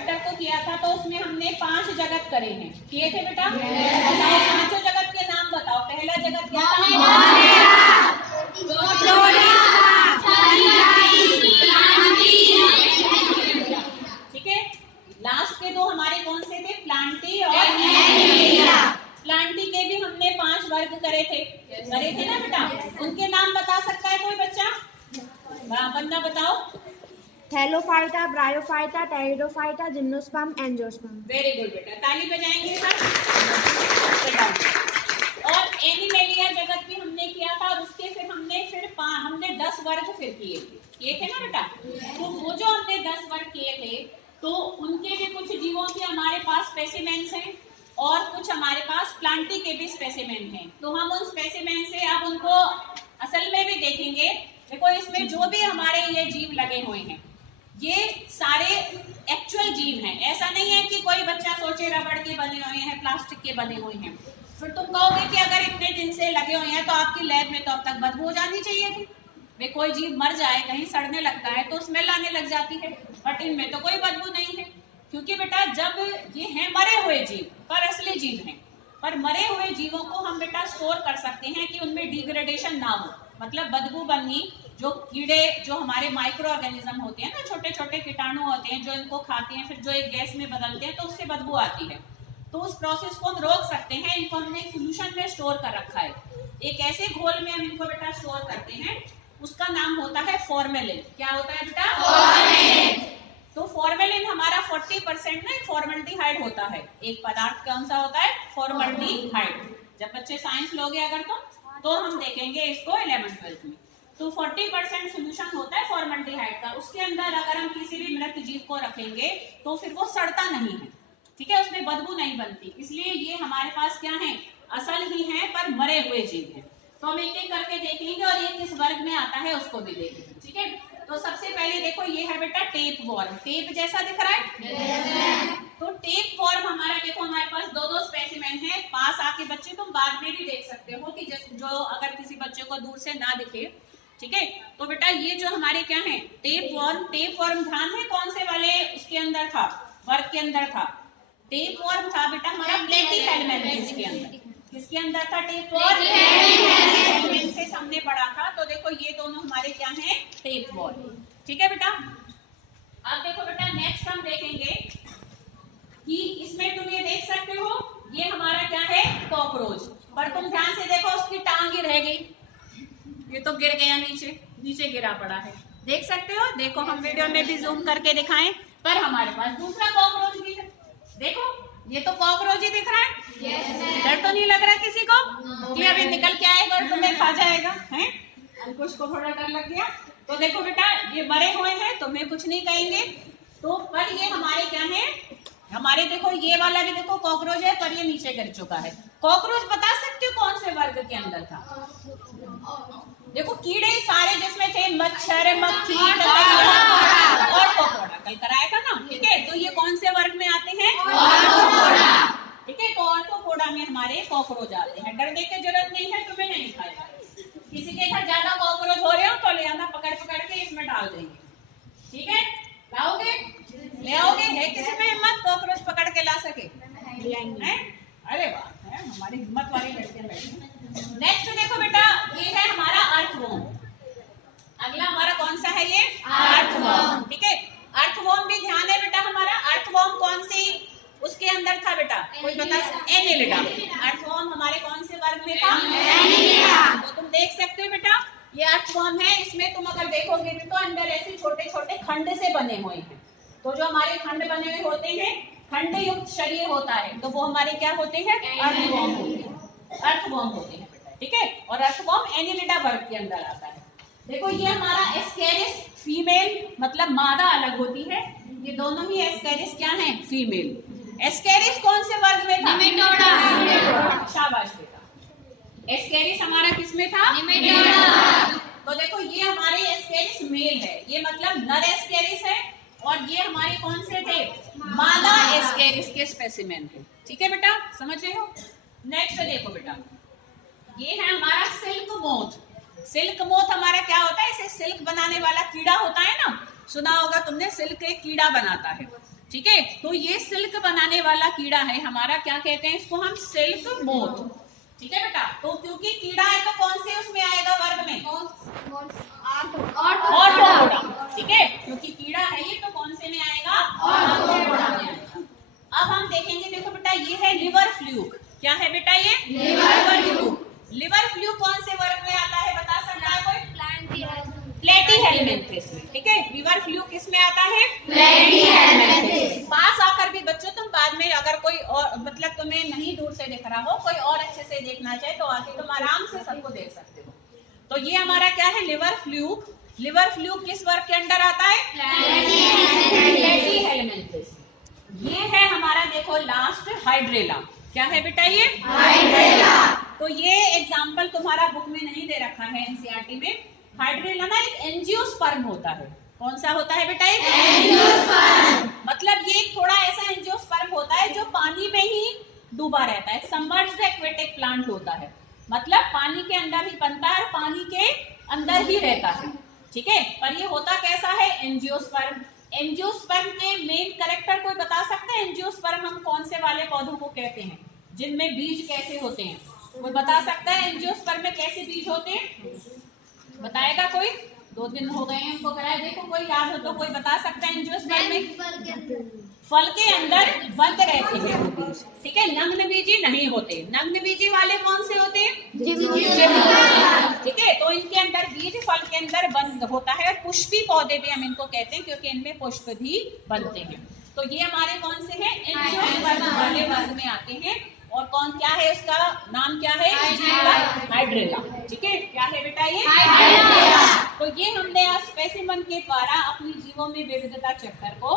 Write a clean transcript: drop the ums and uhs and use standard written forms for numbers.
Chapter को किया था तो उसमें हमने 5 जगत करे हैं, किए थे बेटा? बताओ पांचों जगत के नाम बताओ। पहला जगत क्या था? ठीक है। लास्ट के दो हमारे कौन से थे? प्लांटी और एनिमेलिया। प्लांटी के भी हमने 5 वर्ग करे थे ना बेटा? उनके नाम बता सकता है कोई बच्चा? बंदा बताओ। Thallophyta, bryophyta, pteridophyta, gymnosperm, angiosperm. Very good बेटा, ताली बजाएंगे बेटा। और एनिमेलिया जगत भी हमने किया था और उसके फिर हमने 10 वर्ग फिर किए थे ना बेटा? तो वो जो हमने 10 वर्ग किए थे तो उनके भी कुछ जीवों के हमारे पास स्पेसिमेंस हैं और कुछ हमारे पास प्लांटी के भी स्पेसिमेन हैं। तो हम उन स्पेसिमेन से अब उनको असल में भी देखेंगे। देखो इसमें जो भी हमारे ये जीव लगे हुए हैं ये सारे एक्चुअल जीव हैं। ऐसा नहीं है कि कोई बच्चा सोचे रबड़ के बने हुए हैं, प्लास्टिक के बने हुए हैं। फिर तुम कहोगे कि अगर इतने दिन से लगे हुए हैं तो आपकी लैब में तो अब तक बदबू हो जानी चाहिए थी। वे कोई जीव मर जाए, कहीं सड़ने लगता है तो स्मेल आने लग जाती है, बट इनमें तो कोई बदबू नहीं है। क्योंकि बेटा जब ये हैं मरे हुए जीव, पर असली जीव हैं, पर मरे हुए जीवों को हम बेटा स्टोर कर सकते हैं कि उनमें डिग्रेडेशन ना हो, मतलब बदबू बननी। जो कीड़े, जो हमारे माइक्रो ऑर्गेनिज्म होते हैं ना, छोटे छोटे कीटाणु होते हैं जो इनको खाते हैं, फिर जो एक गैस में बदलते हैं तो उससे बदबू आती है। तो उस प्रोसेस को हम रोक सकते हैं। इनको हमने एक सोल्यूशन में स्टोर कर रखा है। एक ऐसे घोल में हम इनको बेटा स्टोर करते हैं, उसका नाम होता है फॉर्मेलिन। क्या होता है बेटा? फॉर्मेलिन। तो फॉर्मेलिन हमारा 40% ना फॉर्मल्डिहाइड होता है। एक पदार्थ कौन सा होता है? फॉर्मल्डिहाइड। जब बच्चे साइंस लोगे अगर तो हम देखेंगे इसको 11th-12th में। तो 40% सोल्यूशन होता है फॉर्मल्डिहाइड का। उसके अंदर अगर हम किसी भी मृत जीव को रखेंगे तो फिर वो सड़ता नहीं है, ठीक है? उसमें बदबू नहीं बनती। इसलिए ये हमारे पास क्या है? असल ही है पर मरे हुए जीव हैं। तो हम एक एक करके देखेंगे और ये किस वर्ग में आता है उसको भी देखेंगे, ठीक है? तो सबसे पहले देखो ये है बेटा टेप वॉर्म। टेप जैसा दिख रहा है? तो टेप वॉर्म हमारा देखो हमारे पास दो स्पेसिमेन है। पास आके बच्चे तुम बाद में भी देख सकते हो कि जो अगर किसी बच्चे को दूर से ना दिखे, ठीक है? तो बेटा ये जो हमारे क्या है? टेप वॉर्म ध्यान है कौन से वाले उसके अंदर था, वर्ग के अंदर था? टेप वॉर्म था बेटा हमारा प्लेटीहेलमिन्थेस के अंदर। किसके अंदर था? टेप वॉर्म से हमने पढ़ा था। तो देखो ये दोनों हमारे क्या हैं? टेप वॉर्म, ठीक है बेटा? अब देखो बेटा नेक्स्ट हम देखेंगे कि इसमें तुम ये देख सकते हो ये हमारा क्या है? कॉकरोच। पर तुम ध्यान से देखो उसकी टांग ही रह गई, ये तो गिर गया, नीचे गिरा पड़ा है। देख सकते हो? देखो हम वीडियो में भी जूम करके दिखाएं, पर हमारे पास दूसरा कॉकरोच भी है। देखो ये तो कॉकरोच ही दिख रहा है। डर तो नहीं लग रहा किसी को कि अभी निकल के आएगा और तुम्हें खा जाएगा? हैं? अंकुश को थोड़ा डर लग गया। तो देखो बेटा ये मरे हुए हैं, तुम्हें कुछ नहीं कहेंगे। तो पर ये हमारे क्या है? हमारे देखो ये वाला भी देखो कॉकरोच है पर ये नीचे गिर चुका है। कॉकरोच बता सकते हो कौन से वर्ग के अंदर था? देखो कीड़े सारे जिसमें थे मच्छर, मक्खी और कॉकरोच। कल कराया था ना, ठीक है? तो ये कौन से वर्ग में आते हैं? ठीक है? तो ऑर्थोपोडा में हमारे कॉकरोच आते हैं। डरने की जरूरत नहीं है, तुम्हें नहीं खाएगा। किसी के घर ज्यादा कॉकरोच हो रहे हो तो ले आना, पकड़ के इसमें डाल देंगे, ठीक है? लाओगे? ले आओगे? है किसी में हिम्मत कॉकरोच पकड़ के ला सके? है? अरे वाह, है हमारी हिम्मत वाली लड़कियां बैठी। नेक्स्ट देखो बेटा ये है हमारा अर्थवर्म। अगला हमारा कौन सा है? ये अर्थवर्म, ठीक है? अर्थवर्म भी ध्यान है बेटा हमारा। अर्थवर्म कौन सी उसके अंदर था बेटा? कोई बता? एनिलिडा। अर्थवर्म हमारे कौन से वर्ग में था? एनिलिडा। तो तुम देख सकते हो बेटा ये अर्थवर्म है। इसमें तुम अगर देखोगे भी तो अंदर ऐसे छोटे छोटे खंड से बने हुए हैं। तो जो हमारे खंड बने हुए होते हैं, खंड युक्त शरीर होता है, तो वो हमारे क्या होते हैं? अर्थवर्म होते हैं। अर्थवर्म होते हैं बेटा, ठीक है? और अर्थवर्म एनिलिडा वर्ग के अंदर आता है। देखो ये हमारा एस्केरिस फीमेल, मतलब मादा अलग होती है। ये दोनों ही एस्केरिस क्या हैं? फीमेल। एस्केरिस कौन से वर्ग में था? निमेटोडा। शाबाश बेटा। एस्केरिस हमारा किसमें था? निमेटोडा। तो देखो ये हमारे एस्केरिस मेल है, ये मतलब नर एस्केरिस है। और ये हमारे कौन से थे? मादा एस्केरिस के स्पेसिमेन थे, ठीक है बेटा? समझ रहे हो? नेक्स्ट देखो बेटा ये है हमारा सिल्क मोथ। सिल्क मोथ हमारा क्या होता है? इसे सिल्क बनाने वाला कीड़ा होता है ना, सुना होगा तुमने, सिल्क एक कीड़ा बनाता है। ठीक है। तो ये सिल्क बनाने वाला कीड़ा है हमारा, क्या कहते हैं इसको हम, सिल्क मोथ। ठीक है बेटा, तो क्योंकि कीड़ा है तो कौन से उसमें आएगा वर्ग में, ऑर्थोपोडा। ठीक है, क्योंकि कीड़ा है ये तो कौन से में आएगा, ऑर्थोपोडा में आएगा। अब हम देखेंगे, देखो बेटा ये है लिवर फ्लूक। क्या है बेटा ये, लिवर फ्लूक। लिवर फ्लूक कौन से वर्ग में आता है, बता सकता है कोई, प्लेटीहेलमिन्थेस में। ठीक है, लिवर फ्लूक किस में आता है, प्लेटीहेलमिन्थेस। पास आकर भी बच्चों तुम बाद में अगर कोई और मतलब तुम्हें नहीं दूर से दिख रहा हो, कोई और अच्छे से देखना चाहे तो आके तुम आराम से सबको देख सकते हो। तो ये हमारा क्या है, लिवर फ्लूक। लिवर फ्लूक किस वर्ग के अंदर आता है, प्लेटीहेलमिन्थेस। ये है हमारा, देखो लास्ट, हाइड्रेला। क्या है बेटा ये, हाइड्रेला। तो ये एग्जाम्पल तुम्हारा बुक में नहीं दे रखा है एनसीईआरटी में। हाइड्रेला ना एक एंजियोस्पर्म होता है। कौन सा होता है बेटा, एक एंजियोस्पर्म। मतलब ये थोड़ा ऐसा एंजियोस्पर्म होता है जो पानी में ही डूबा रहता है, सबमर्ज्ड एक्वेटिक प्लांट होता है। मतलब पानी के अंदर ही बनता है, पानी के अंदर ही रहता है। ठीक है, पर ये होता कैसा है, एंजियोस्पर्म। एंजियोस्पर्म के मेन कैरेक्टर कोई बता सकते हैं, एंजियोस्पर्म हम कौन से वाले पौधों को कहते हैं जिनमें बीज कैसे होते हैं, कोई बता सकता है एंजियोस्पर्म में कैसे बीज होते हैं, बताएगा कोई, 2 दिन हो गए हैं उनको कराए, देखो कोई याद हो तो कोई बता सकता है। एंजियोस्पर्म में फल के अंदर बंद रहते हैं वो बीज। ठीक है, नग्न बीजी नहीं होते। नग्न बीजी वाले कौन से होते हैं, ठीक है, तो इनके अंदर बीज फल के अंदर बंद होता है। और पुष्पी पौधे भी हम इनको कहते हैं क्योंकि इनमें पुष्प भी बनते हैं। तो ये हमारे कौन से हैं, एंजियोस्पर्म वाले वर्ग में आते हैं। और कौन, क्या है उसका नाम, क्या है, हाइड्रेला। ठीक है, क्या है बेटा ये, हाइड्रेला। तो ये हमने आज स्पेसिमन के द्वारा अपनी जीवों में विविधता चैप्टर को